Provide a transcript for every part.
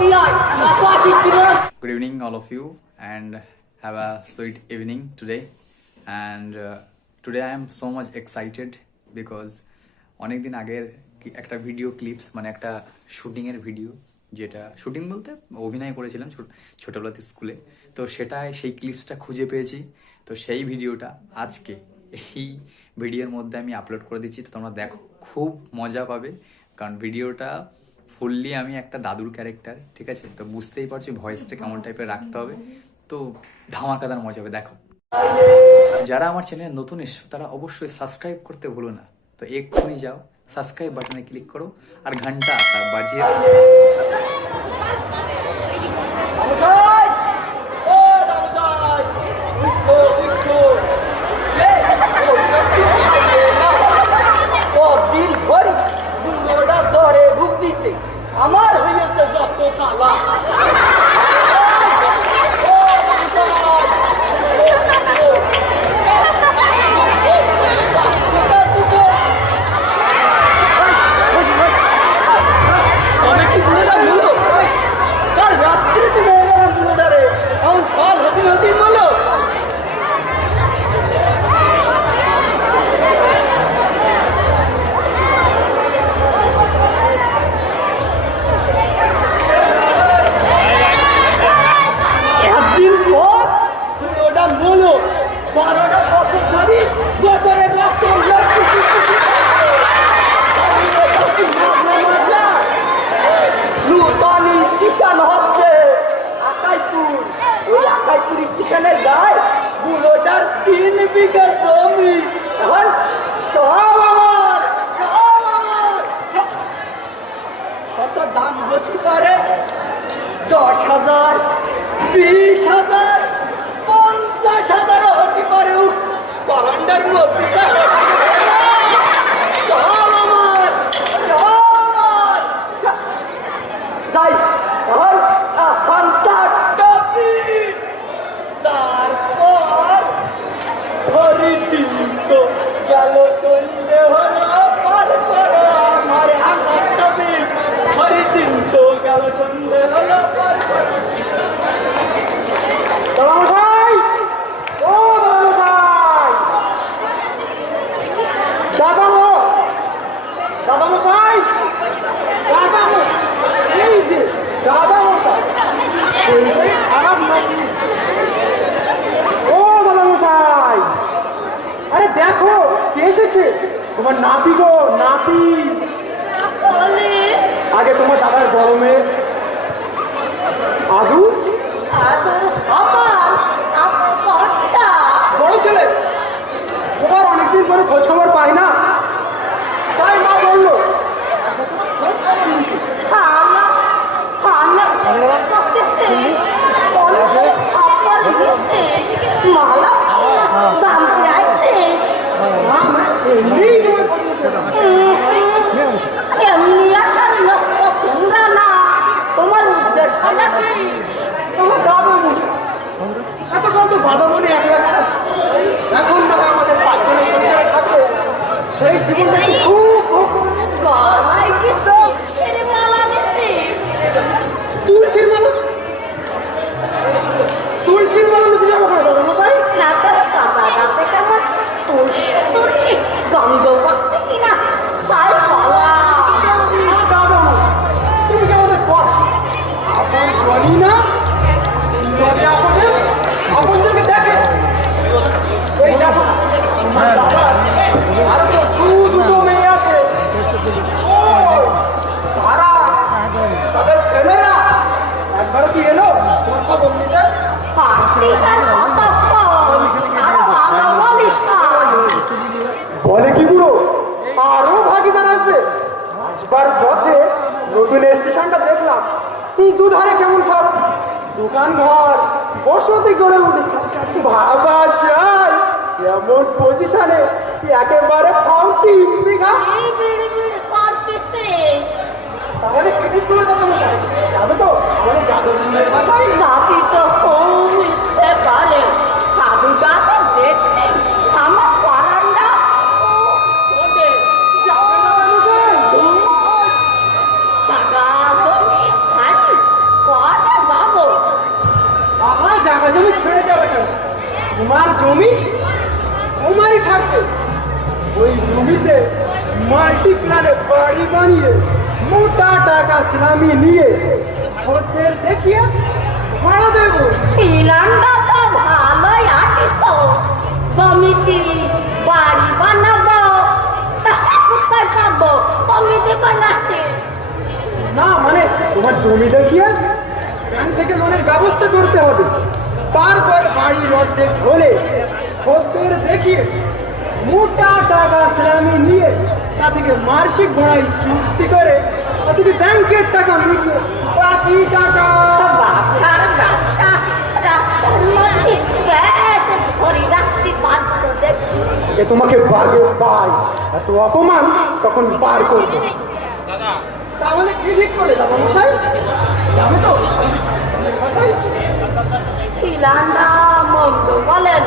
Good evening, all of you, and have a sweet evening today. And today I am so much excited because অনেকদিন আগের একটা video clips মানে একটা শুটিংয়ের video, যেটা shooting বলতে অভিনয় করেছিলাম ছোটবেলাতে স্কুলে, তো সেই ক্লিপসটা খুঁজে পেয়েছি। তো সেই ভিডিওটা আজকে এই ভিডিওর মধ্যে আমি আপলোড করে দিচ্ছি, তো তোমরা দেখো, খুব মজা পাবে। কারণ ভিডিওটা ফুললি আমি একটা দাদুর ক্যারেক্টার, ঠিক আছে? তো বুঝতেই পারছি ভয়েসটা কেমন টাইপের রাখতে হবে, তো ধামাকাদার মজা হবে। দেখো, যারা আমার চ্যানেলে নতুন এসছো তারা অবশ্যই সাবস্ক্রাইব করতে ভুলো না। তো এক্ষুনি যাও, সাবস্ক্রাইব বাটনে ক্লিক করো আর ঘন্টা বাজিয়ে আমার হয়েছে যত কালা স্টেশনের গায়ে বুলোটার 3 বিঘা জমি, এখন সব আমার কত দাম হতে পারে? 10,000, 20,000, 50,000 হতে পারে। বারান্দার মধ্যে সব আমার যাই এখন তারপর হরিদিন তো গেল সন্ধে হলো পার করো আমার আমার ছবি। হরিদিন তো গেল সন্ধে হলো পার করো। দাদামশাই, ও দাদামশাই, দাদামশাই, এই যে দাদামশাই খারাপ নাকি? আরে দেখো কে এসেছে, তোমার নাতি গো, নাতি। আগে তোমার দাদার গরমে আদু বড় ছেলে, তোমার অনেকদিন করে খোঁজ খবর পাই না, তাই মা বললো এমনি আসার লক্ষ্য তোমরা না, তোমার উদ্দেশ্য নাকি? তোমার দাদা এতক্ষণ তো বাদামনি এখন না আমাদের 5 জনের সংসারের কাছে সেই জীবনটা খুব গলায় কি তুলসীর মালা দিছিস? তুলসীর মালা? তুলসীর মালা দিতে যাবো কেন দাদা মশাই? না তোর কাকা গাতে কেমন তুলসী গন্ধ পাচ্ছে কিনা তাই বলা। দাদা তুমি কি আমাদের আপন জানি না? আপনজনকে দেখে এই দেখো দাদা, আরো তো দুটো মেয়ে আছে, ও তারা তাদের ছেলেরা একবার কি এলো তোমার খবর নিতে? বলে কি বুড়ো, আরো ভাগিদার আসবে? আসবার পথে নতুন স্টেশনটা দেখলাম, দুধারে কেমন সব দোকান ঘর বসতি গড়ে উঠেছে। ভাবা যায় এমন পজিশনে একেবারে ফাও 3 বিঘা। তাহলে ক্রেডিট গুলো দাদা মশাই যাবে তো আমাদের যাদবপুরের বাসায়? জাতি তো খুব ইচ্ছে করে সাধুটাকে দেখতে আমার পরান্ডা যাবে দাদা মশাই? জাগা জমি তোমার জমি তোমারই থাকবে। ওই জমিতে মাল্টিপ্লানে বাড়ি বানিয়ে মোটা টাকা সালামি নিয়ে খদ্দের দেখিয়ে ভাড়া দেবো। প্ল্যানটা তো ভালোই আটিস, জমিতে বাড়ি বানাবো, টাকা কোথায় পাবো? জমিতে বানাতে না মানে তোমার জমি দেখিয়ে ব্যাংক থেকে লোনের ব্যবস্থা করতে হবে। তারপর বাড়ির অর্ধেক হলে খদ্দের দেখিয়ে মোটা টাকা সালামি নিয়ে তা থেকে মাসিক ভাড়ায় চুক্তি করে ওদিকে ব্যাংকের টাকা মিটিয়ে বাকি টাকা বাচ্চার ব্যবসা রাস্তার মধ্যে গ্যাস ধরে রাখতে পারছো দেখি। এ তোমাকে বাগে পাই, এত অপমান তখন পার করবো। তাহলে কি ঠিক করে দাদা মশাই? যাবে তো মশাই? প্ল্যানটা মন্দ বলেন,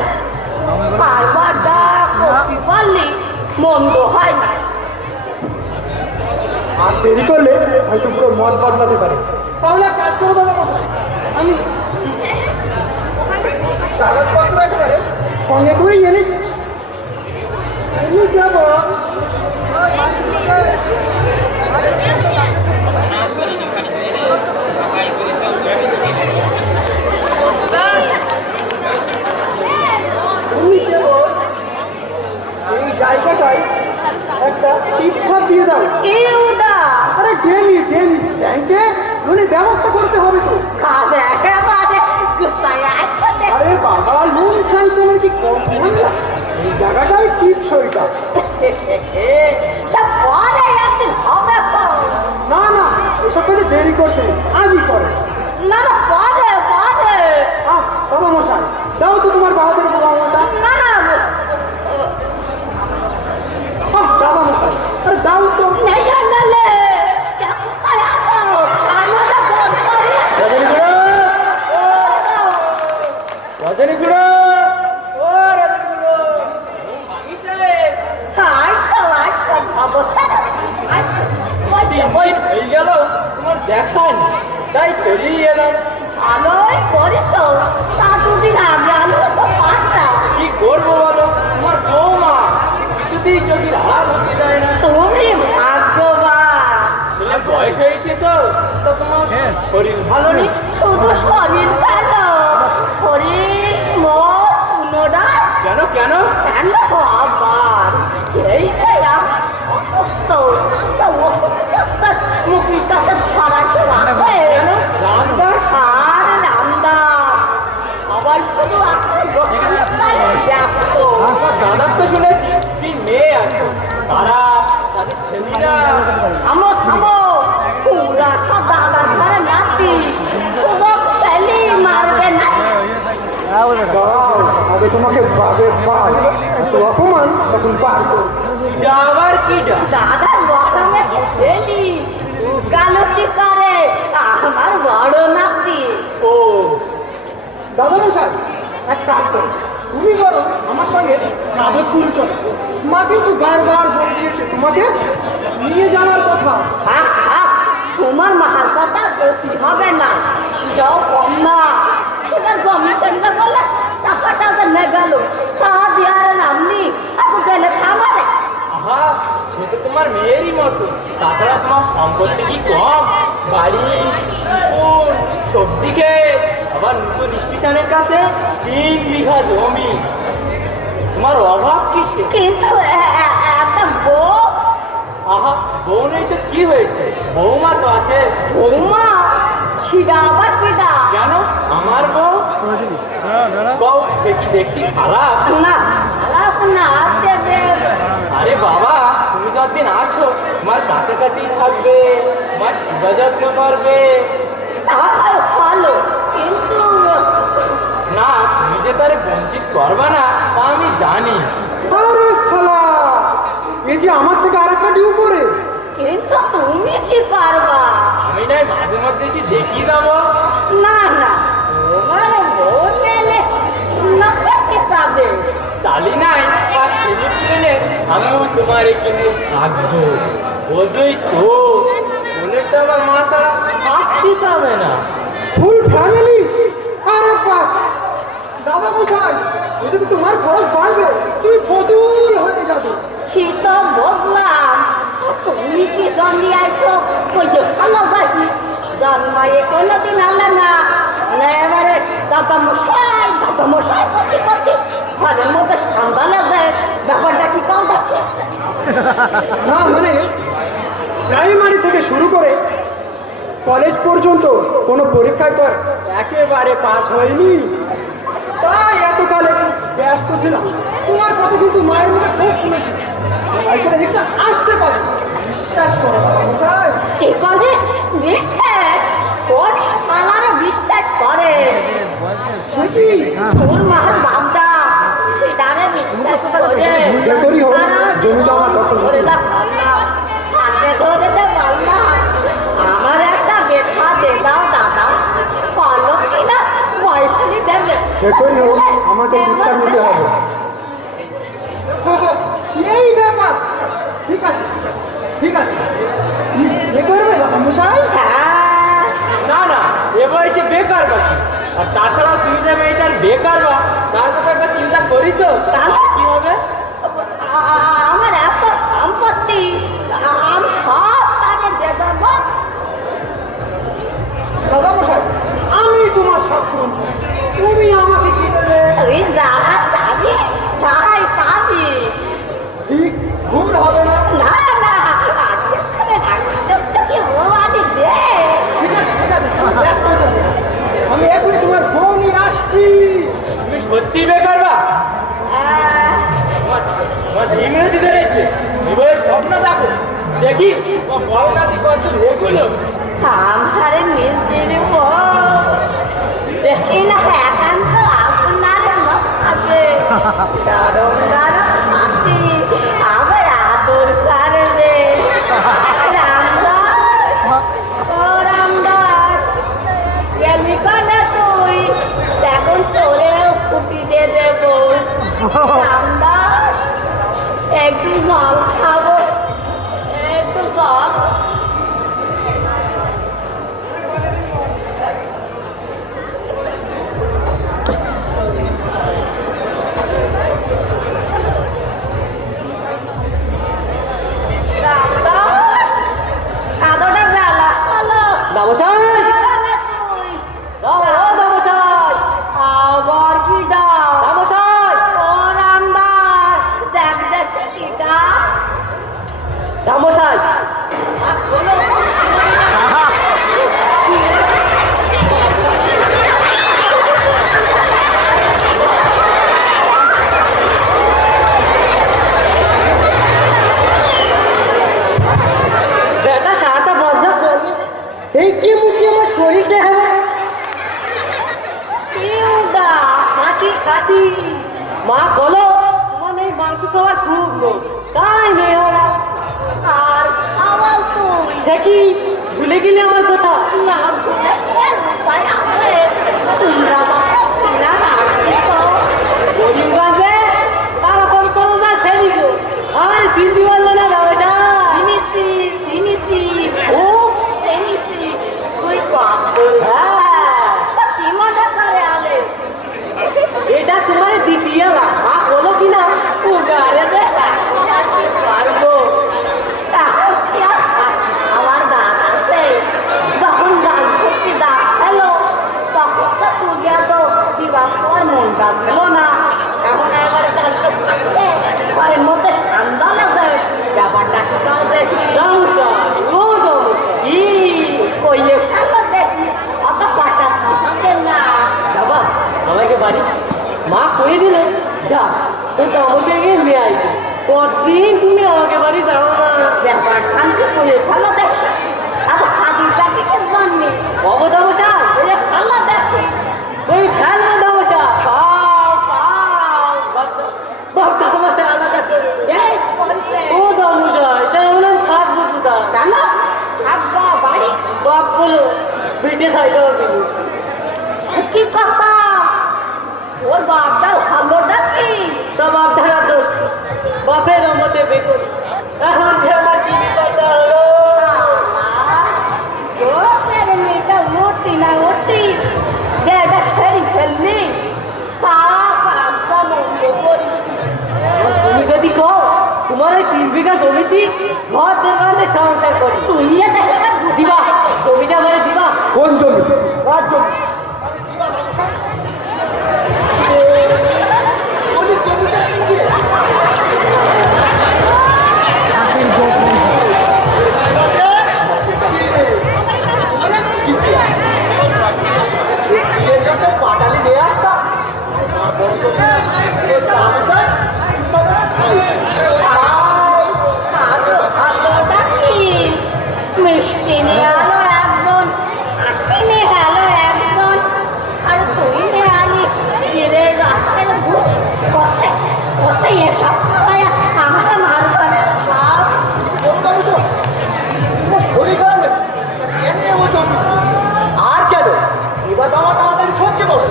কারবারটা করতে পারলে মন্দ হয় না। আর দেরি করলে হয়তো পুরো মত বদলাতে পারে। তাহলে এক কাজ করো দাদা মশাই, আমি কাগজপত্র একেবারে সঙ্গে করেই এনেছি। আমি কেবল তুমি কেবল এই জায়গাটায় একটা টিপছাপ দিয়ে দাও। ইউডা আরে ডেমি ব্যাংকে লোনের ব্যবস্থা করতে হবে তো। কাজ একেবারে গুছায় একসাথে। আরে বাবা, লোন স্যাংশনের কি কম ঝামেলা? এই জায়গাটাই টিপসইটা। সব পরে একদিন হবে তো। না এসব কাজে দেরি করতে নেই, আজই করো। না না পরে পরে। দাদা মশাই, দাও তো তোমার বাহাদুর বোমাটা। না না দাদা মশাই, আরে দাও তো। নেই নালে কোথায় আসো? কানটা বন্ধ করে। রজনীগুলো আইসো অবস্থা এই গেল তোমার দেখান, তাই চলেই এলাম। ভালোই করিস, তা দুদিন আগে আনবো তো পারতাম। কি করবো বলো, তোমার বৌমা কিছুতেই চোখের হার হতে যায় না। তুমি ভাগ্যবান। ছেলে বয়স হয়েছে তো তোমার শরীর ভালো নেই। শুধু শরীর ভালো, শরীর মন পুনরায় কেন কেন আবার এই সে অসুস্থ, তা ওষুধটা মুখের কাছে ছড়াতে রাখে। রামদাস আর রামদাস আবার শুধু আপনার দোকানটাই ব্যস্ত। দাদার তো শুনেছি 3 মেয়ে আছে, তারা তাদের ছেলেরা। থামো পুরা সব দাদার ঘরে নাতি, সুযোগ পেলি মারবে না। আগে তোমাকে পাবে পাই, এত অপমান তখন পার করো। আবার কি দাদার বসামে ছেলি গালতি করে আমার বড় নাতি। ও দাদা মশাই, এক কাজ করো, তুমি বলো আমার সঙ্গে যাদবপুরে চলো। মা কিন্তু বারবার বলে দিয়েছে তোমাকে নিয়ে যাওয়ার কথা। তোমার মাহার কথা বেশি হবে না, সেটাও কম না। সেটার গমিটেন্ডা বলে টাকাটা জেনে গেল, তা দেওয়ার নামনি এত গেলে খামারে। আহা, সে তো তোমার মেয়েরই মতো। তাছাড়া তোমার সম্পত্তি কি কম? বাড়ি, পুকুর, সবজি ক্ষেত, আবার নতুন স্টেশনের কাছে 3 বিঘা জমি। তোমার অভাব কিসে? কিন্তু একটা বউ। আহা, বউ নেই তো কি হয়েছে? বৌমা তো আছে। বৌমা ছিড়া আবার পিডা। কেন? আমার বউ বউ সে কি দেখতে খারাপ? না খারাপ না, দেবে। আরে বাবা, তুমি যতদিন আছো তোমার কাছাকাছি থাকবে, তোমার সেবা যত্ন করবে। তাহলে ভালো, কিন্তু না, তুমি যে তারে বঞ্চিত করবা না তা আমি জানি। আরে শালা, এই যে আমার থেকে আরেকটা ডিউ করে। কিন্তু তুমি কি করবা? আমি নয় মাঝে মধ্যে এসে দেখিয়ে যাবো। না তোমার বউ নেলে নকে যাবে। তালি নাই বা সেলুট পেলে আমিও তোমার কিন্তু থাকবো। বোঝই তো, মনে তো আবার মা ছাড়া থাকতে যাবে না। Full family. আরে বাস দাদা মশাই, এতে তো তোমার খরচ বাড়বে, তুমি ফতুর হয়ে যাবে। সে তো বুঝলাম, তুমি কি জন্মে আইছো ওই যে ভালো যাই জন্মায়ে কোনোদিন আনলে না, এবারে দাদা মশাই করতে ঘরের মধ্যে সান্দালে যায়, ব্যাপারটা কি কাল দেখো না মানে প্রাইমারি থেকে শুরু করে কলেজ পর্যন্ত কোনো পরীক্ষায় তো আর একেবারে পাস হয়নি, তাই এতকালে ব্যস্ত ছিলাম। তোমার কথা কিন্তু মায়ের মুখে খুব শুনেছি, সময় করে দিকটা আসতে পারে, বিশ্বাস করো বাবা মশাই। এ কলে বিশ্বাস কোন শালারে বিশ্বাস করে? সত্যি তোর মার বাপটা সেটারে বিশ্বাস করে। যে করি হোক, জমিটা আমার দখল ধরে দে পাল্লা, হাতে ধরে দে পাল্লা, আমার একটা বেথা দে দাও দাদা, পালো কিনা পয়সালি দেবে। যে করি হোক, আমাকে দীক্ষা নিতে হবে। এই ব্যাপার, ঠিক আছে ঠিক আছে, যে করবে বাবা মশাই। হ্যাঁ, না না, এ বয়সে বেকার বাকি। আর তাছাড়াও তুমি যে মেয়েটার বেকার বা, তার কথা একবার চিন্তা করিস তাহলে? কি হবে? আমার এত সম্পত্তি আমি সব তাকে দিয়ে দেবো। দাদা মশাই, আমি তোমার সব করছি, তুমি আমাকে কি দেবে? তুই যাহা চাবি তাই পাবি। ঠিক ভুল হবে না। না না, আমি এখানে রাখাটা ওয়াদি দে। ঠিক আছে ঠিক আছে, তুমি ব্যস্ত হতে হবে না। আমি এখনই তোমার ফোনই আসছি। তুমি সত্যি বেকার বা? তোমার ইংরেজি ধরেছে, এবারে স্বপ্ন দেখো, দেখি বড় নাতি কত এগুলো। আমার নিজের দেখি না একান্ত আপনার হবে দারুণ দারুণ হাতি আবার আদর করবে। রামদাস, ও রামদাস, গেলি কানে তুই, এখন তোরেও ছুটি দিয়ে দেবো। রামদাস, একটু জল খাবো, একটু জল। রামদাস, কাদোটা জ্বালা হলো। নমস্কার। কানে তুই, নমস্কার। আবার কি ডাক? নমস্কার। ও রামদাস, দেখ দেখ কি ডাক? নমস্কার। বেটা সারাটা বজা করবে, এই কি মুখে আমার শরীরটা হবে। কেউ ডাক? খাসি খাসি। মা বলো, তোমার এই মাংস খাওয়ার খুব লোক, তাই মেয়ে হলাম। আর খাওয়াল তুই? সে কি ভুলে গেলে আমার কথা? না ভুলে গিয়ে উপায় আছে, তোমরা দর্শক কিনা রাখবে তো। গরিবগঞ্জে তারা ফোন করো না সেরি গো, আমার চিনতে পারলো না বাবাটা। চিনিছি চিনিছি, খুব চিনিছি, তুই পাবো। হ্যাঁ, তা কি মনে করে আলে? এটা তোমার দ্বিতীয় না, মা বলো কিনা। উগারে দে কি পারবো। এখন কি আর আমার দাঁত আছে? যখন গান করতে দাঁত খেলো তখন তো তুলিয়া তো দিবার সময় মন বাঁচল না। এখন এবারে তার আসছে ঘরের মধ্যে ঠান্ডা লাগে, ব্যাপারটা কি তাও দেখি। নমস্কার, ও নমস্কার। কি কইয়ে ফেলো দেখি, অত পাটা থাকে না। বাবা আমাকে বাড়ি মা কয়ে দিল, যা তুই তমসে গিয়ে নিয়ে আইবি। কতদিন তুমি আমাকে বাড়ি যাও না। ব্যাপার শান্তি করে ফেলো দেখি, আর হাদিটা কিসের জন্যে? অবতমসা ফেলো দেখি, ওই খেলবো তমসা। খাও খাও, বাপটা তোমাকে আলাদা করে বেশ করছে। ও তমসা, এটা ওনার থাকবো কোথা? কেন থাকবা বাড়ি? বাপ বলো পিঠে সাইকেল দিবি। কি কথা? ওর বাপটা ভালো নাকি? তা বাপ ঢাকা দোষ, বাপের মতে বেকর। এখন যে আমার জীবিকতা হলো। তোর মেয়েটা উঠতি না উঠতি, এটা সেরি ফেললি তা কাজটা বিঘা জমিতে ঘর দোকানে সংসার করি তুমি দিবা জমিটা মানে দিবা কোন জমি? কার জমি? ওই জমিটা কিসে? পাটালি নিয়ে আসতাম মিষ্টি নিয়ে আলো একজন হাসি নিয়ে আলো একজন আর তুই নিয়ে আলি গিরে রাস্তার ঘুর বসে বসে এসব সবাই আমার মারবে সব শরীর খারাপ কেন বসে ওষুধ? আর কেন এবার বাবা তাড়াতাড়ি সত্যি বলো।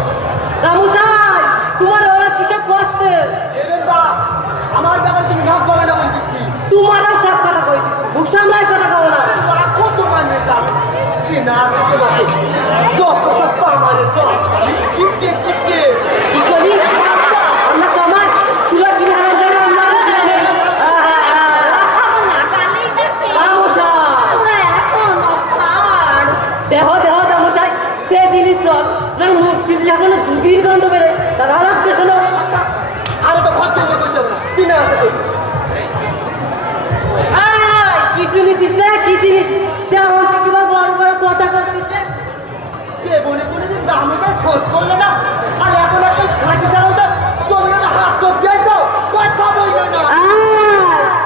রামুসাই তোমার ওরা কিসব বসছে দেবেন দা আমার ব্যাপারে তুমি নাক গলায় না বলে দিচ্ছি। তোমারও সব কথা কই দিছি ভুকসামলাই কথা কও না রাখো তোমার মেজাজ সে না আসতে পারে যত সস্তা আমাদের তো কিপটে কিপটে কি করি আমরা সমাজ তুলা কি হারা যায় আমরা দেহ দেহ রামুসাই সে জিনিস তো যে মুক্তি যখন দুধের গন্ধ বেরোয় তারা লাগবে শোনো আরে তো ভদ্র লোক করতে হবে না চিনে আসে তো কিছু নিছিস না কিছু নিছিস তেমন থেকে বড় বড় কথা করছিস যে বলে বলে যে দামটা খোঁজ করলে না আর এখন একটা খাঁচি চালাতে চলে না হাত তো দিয়েছো কথা বলবে না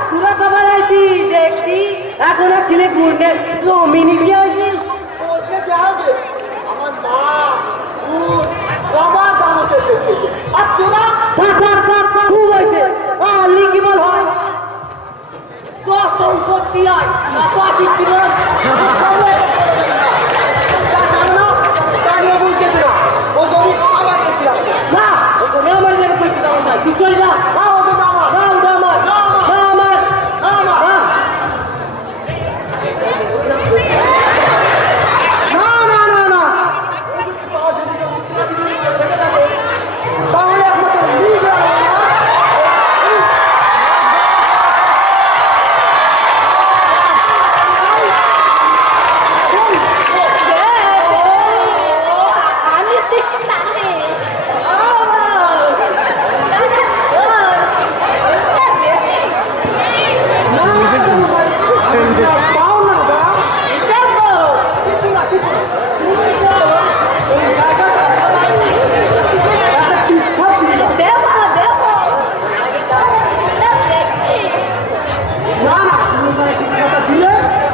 তোরা কবার আইছি দেখতি এখন আর ছেলে গুড়ে জমিনি কি আইছিস বলতে যাবে আমার মা ফুল বাবার দাম হচ্ছে আর তোরা খুব হয়েছে লিখি বল হয় কত করতে আয় পাঁচিশ কিলো ও জমি আমার করতে হবে না ওখানে আমার যেন করতে দাও না তুই চল যা না ও জমি আমার না ওটা আমার না আমার তাহলে একমাত্র দিলে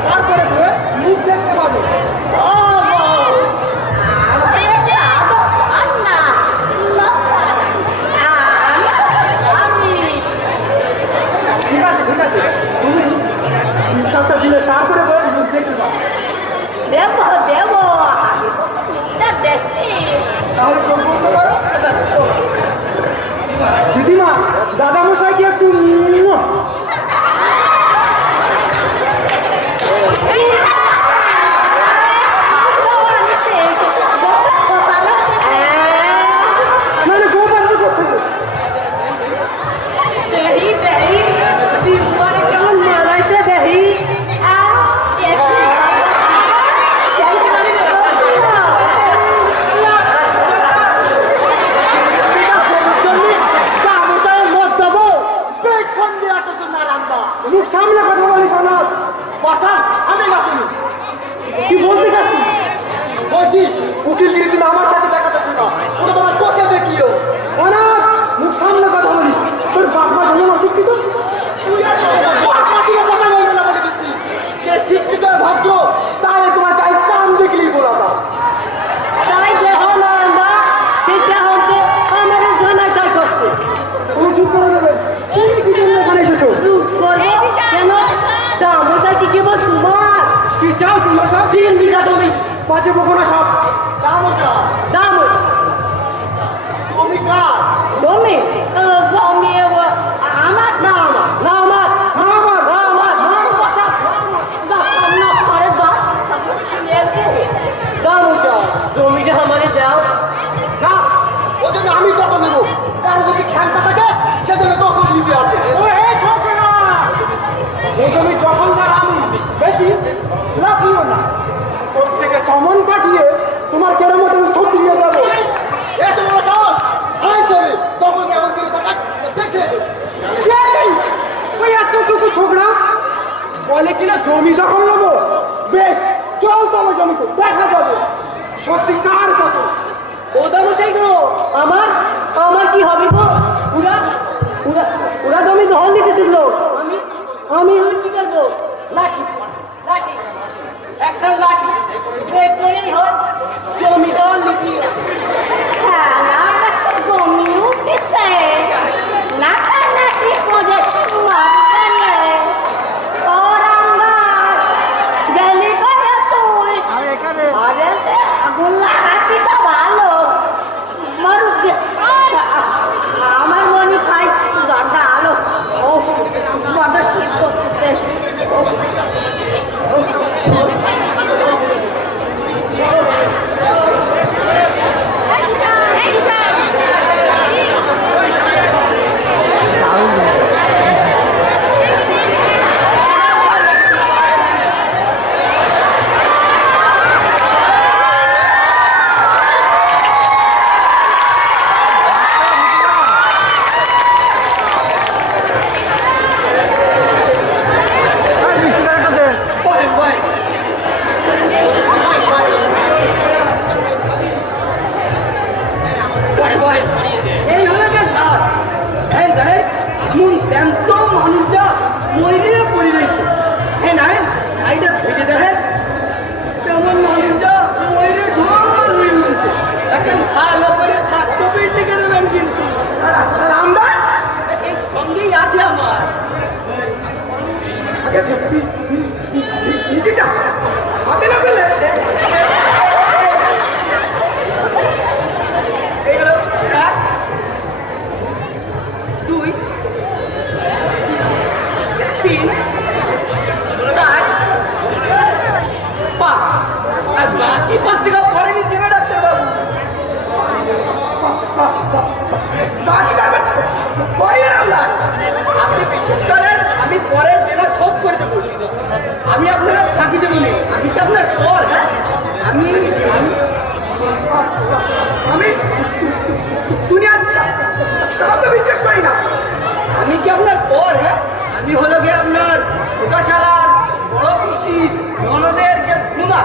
তারপরে ধরে মুখ দেখতে পাবো ঠিক আছে তুমি চারটা দিলে তারপরে মুখ দেখতে পাবো দেবো দেবো আমি তো মুখটা দেখছি তাহলে চোখ বসে করো দিদিমা দাদা মশাইকে একটু মানে গোপাল করতে দেহি দেহি দিনবারে কেমন মারাইছে দেহি মুখ সামনে কথা বলিস না কথা আমি না তুমি কি বলতে চাচ্ছিস বলছি উকিলগিরি তুমি আমার সাথে দেখা দেখি না ওটা তোমার চোখে দেখিও অনাথ মুখ সামনে কথা বলিস তোর বাপ মা যেমন অশিক্ষিত তুই আর বাপ মা থেকে কথা বলবে না বলে দিচ্ছিস যে শিক্ষিত আর ভদ্র তাহলে তোমার গায়ে চাম দেখলেই বলা দাও তাই দেহ না আমরা সেটা হচ্ছে আমার জানা চাই করছে তুমি চুপ করে দেবে তুমি কি জন্য এখানে এসেছো চুপ করবো কেন দামোসাই কি কেবল তোমার কি চাও তুমি সব 3 বিঘা জমি পাঁচে বকো না সব দাম দাম তুমি কার জমি জমি আমার না আমার না আমার না আমার না আমার বসা সামনে করে দামোসা জমিটা আমারে দাও না ও জন্য আমি কত নেবো তার যদি খ্যানটা থাকে সেজন্য তখন নিতে আছে ও এই ছোট না লাফিও না। ওর থেকে সমন পাঠিয়ে তোমার কেরামত আমি সব দিয়ে দেবো। এত বড় সাহস! আয় তবে তখন কেমন করে টাকা দেখে জানিস, ওই এতটুকু ছোকরা বলে কিনা জমি দখল নেবো। বেশ, চল তবে জমিতে দেখা যাবে সত্যি কার কত। ওদা মশাই গো, আমার আমার কি হবে গো? পুরা পুরা পুরা জমি দখল দিতে শিখলো। আমি আমি এখন কি করবো? লাঠি লাঠি একটা লাঠি যে করেই হোক জমি দখল দিবি। জমি উঠেছে নাটানাটি করে মারবে গেলি করে তুই আরে আগুন লাগাতি তো ভালো মারুক আমার মনে খাই দরটা আলো ও বড় শীত করতেছে এই হলো যে লাশ। হ্যাঁ দেখেন মন জ্যান্ত মানুষটা মরে পড়ে রয়েছে। হ্যাঁ না এইটা ভেঙে দেখেন তেমন মানুষটা মরে ঢোল হয়ে উঠেছে। এখন ভালো করে সাক্ষ্য বিল্ডিংয়ে দেবেন কিন্তু। রামদাস এই সঙ্গেই আছে আমার। নিজেটা হাতে না পেলে এই হলো 1 2 3 4 5 আর বাকি 5 টাকা পরে নিতে হবে ডাক্তারবাবু। বাকি যাবে পরে রামদাস। আপনি বিশ্বাস করেন আমি পরে দেনা শোধ করে দেবো। আমি আপনারা ফাঁকি দেবো না। আমি কি আপনার পর? হ্যাঁ আমি আমি আমি দুনিয়ার কাউকে বিশ্বাস করি না। আমি কি আপনার পর? হ্যাঁ আমি হলো গিয়ে আপনার ছোটা শালার বড় খুশি ননদের যে ঘুমা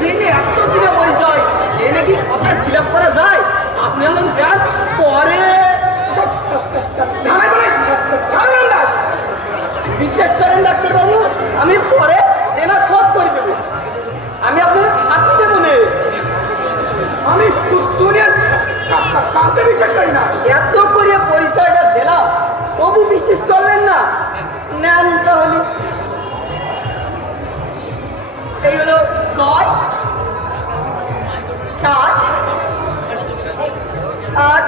জেনে এত সিনা পরিচয় সে নাকি কথা ফিল করা যায়। আপনি হলেন যান পরে। ধারাই বলে রামদাস। বিশ্বাস করেন ডাক্তারবাবু আমি পরে দেনা শোধ করে দেবো। আমি আপনার ফাঁকি দেবো না। আমি দুনিয়ার কাউকে বিশ্বাস করি না। এত করে পরিচয়টা দিলাম তবু বিশ্বাস করলেন না। নেন তাহলে এই হলো 6 7 8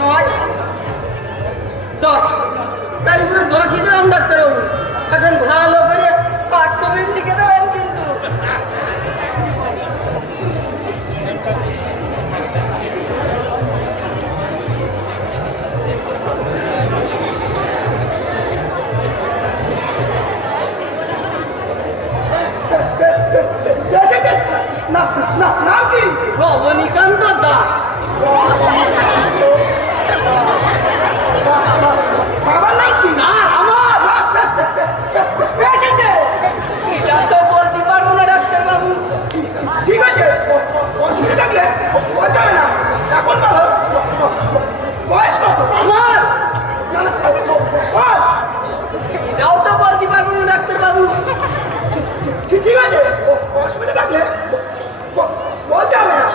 9 10 তাই পুরো 10ই দিলাম ডাক্তারবাবু। এখন ভালো করে সার্টিফিকেট লিখে দেবেন কিন্তু। না না নাম কি? রজনীকান্ত দাস। বাবার নাম কি? না আমার পেশেন্টে এটা তো বলতে পারবো না ডাক্তারবাবু। ঠিক আছে, অসুবিধা থাকলে বলতে হবে না। এখন বলো বয়স কত? আমার না না বল। এটাও তো বলতে পারবো না ডাক্তারবাবু। ঠিক আছে, অসুবিধা থাকলে বলতে হবে না।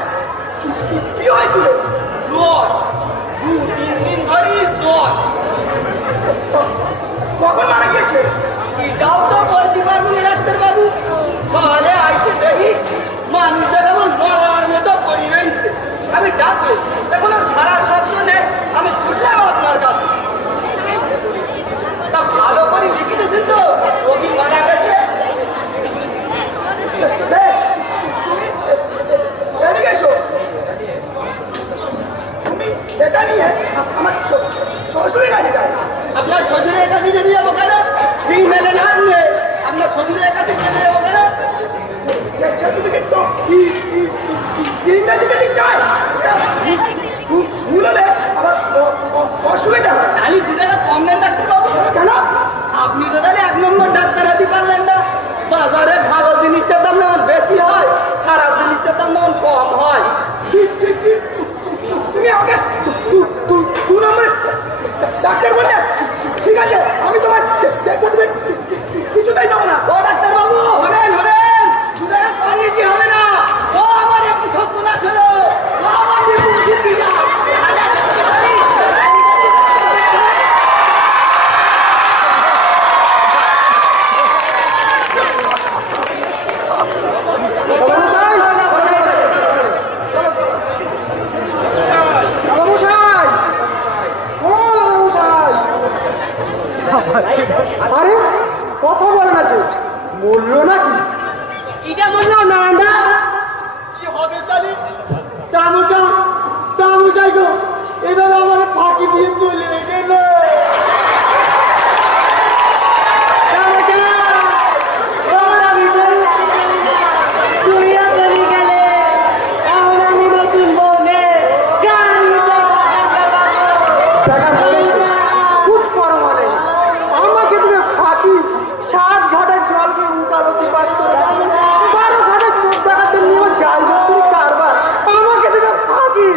তো ইংরেজিতে লিখতে হয় ভুল হলে আবার অসুবিধা হয়। তাহলে 2 টাকা কম নেন ডাক্তারবাবু। কেন? আপনি তো তাহলে 1 নম্বর ডাক্তার হতে পারলেন না। বাজারে ভালো জিনিসটার দাম যেমন বেশি হয়, খারাপ জিনিসটার দাম যেমন কম হয়। তুমি আমাকে 2 নম্বরে ডাক্তার বললে? ঠিক আছে, আমি তোমার সার্টিফিকেট কিছুতেই দেবো না। ও ডাক্তারবাবু, হলেন 2 টাকা কম নিতে হবে না। ও আমার একটু সত্য হলো, ও আমার বুঝি না। আরে কথা বলে না যে মূল্য নাকি? কিটা বললো না না? কি হবে তাহলে? তামুসাই গো, এবার আমার ফাঁকি দিয়ে চলে গেল। আমাকে তুমি ফাঁকি 60 ঘাটের জলকে উকালতি পাস করে 12 ঘাটের 14 ঘাটের নিয়ে জাল যাচ্ছি কারবার, আমাকে তুমি ফাঁকি।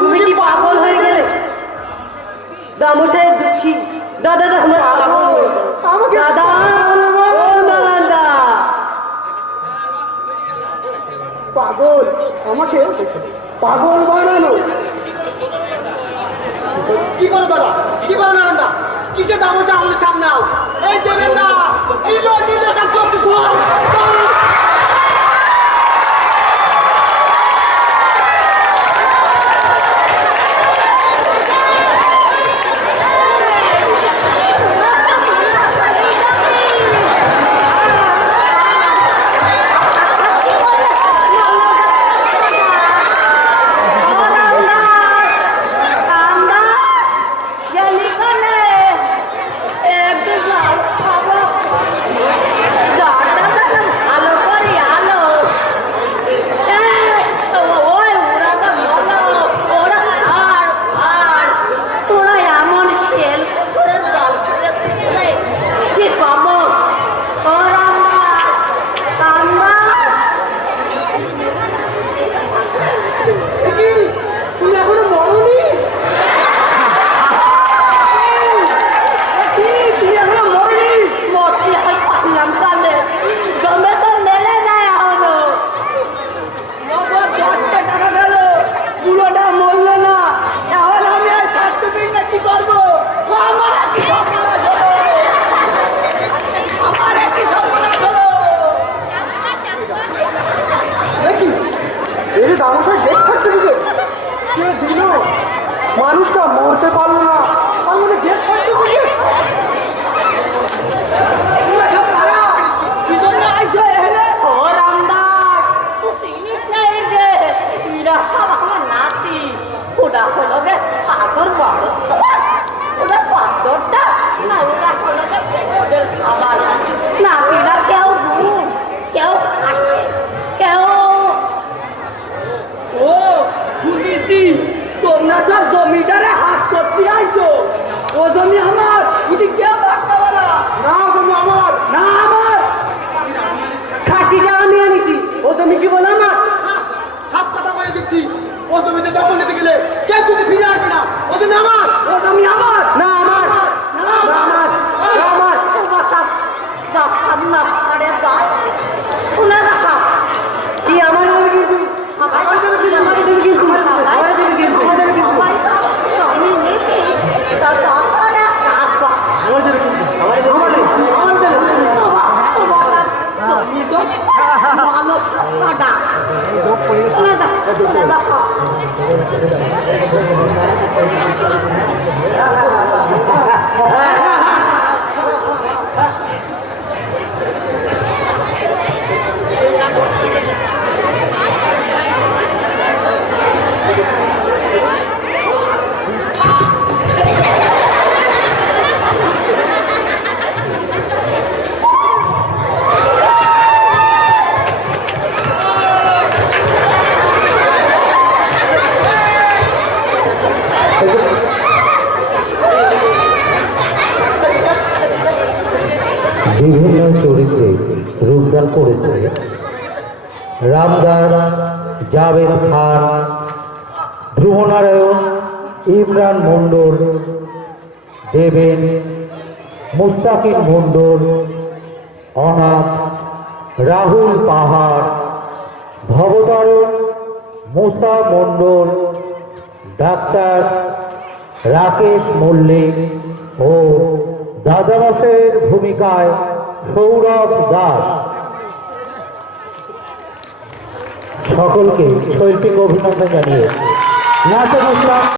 তুমি কি পাগল হয়ে গেলে? দামোসাই দুঃখী দাদা আমাকে দাদা দাদা পাগল, আমাকে পাগল বানানো। কি করো দাদা, কি করো নারায়ণদা? কিসে তামসা আমাদের ছাপ নাও? এই দেবেন না, নিল সব চোখ খোল। মানুষটা মরতে পারলো না, তার মধ্যে ডেট সার্টিফিকেট। নাতিরা কেউ গুণ, কেউ হাসে, কেউ ও বুঝেছি, তোমরা সব জমিটারে হাত করতে আইছো। ও জমি আমার, যদি কেউ ভাগ পাবে না। না, তুমি আমার না আমার খাসিটা আমি আনিছি, ও জমি কি বলো আমার? সব কথা বলে দিচ্ছি, ও জমিতে যখন নিতে গেলে কেউ যদি ফিরে আসবে না। ও জমি আমার, ও জমি আমার। না আমার, না আমার, না আমার। তোমার সব দশার নষ্টারে গাছ শুনে দশা কি আমার কিন্তু সবাই আমাদের কিন্তু আমাদের কিন্তু সবাই জমি নিতে তা দশার একটা আসবা আমাদের কিন্তু আমাদের তোমার সব জমি তো ভালো সবটা শুনে দশা বিভিন্ন চরিত্রে রূপদান করেছে। রামদাস, জাভেদ খান, ধ্রুবনারায়ণ, ইমরান মণ্ডল, দেবেন, মুস্তাকিম মণ্ডল, অনাথ, রাহুল পাহাড়, ভবতারণ, মুসা মণ্ডল, ডাক্তার রাকেশ মল্লিক ও দাদাবাসের ভূমিকায় সৌরভ দাস। সকলকে শৈল্পিক অভিনন্দন জানিয়ে নাচে বসলাম।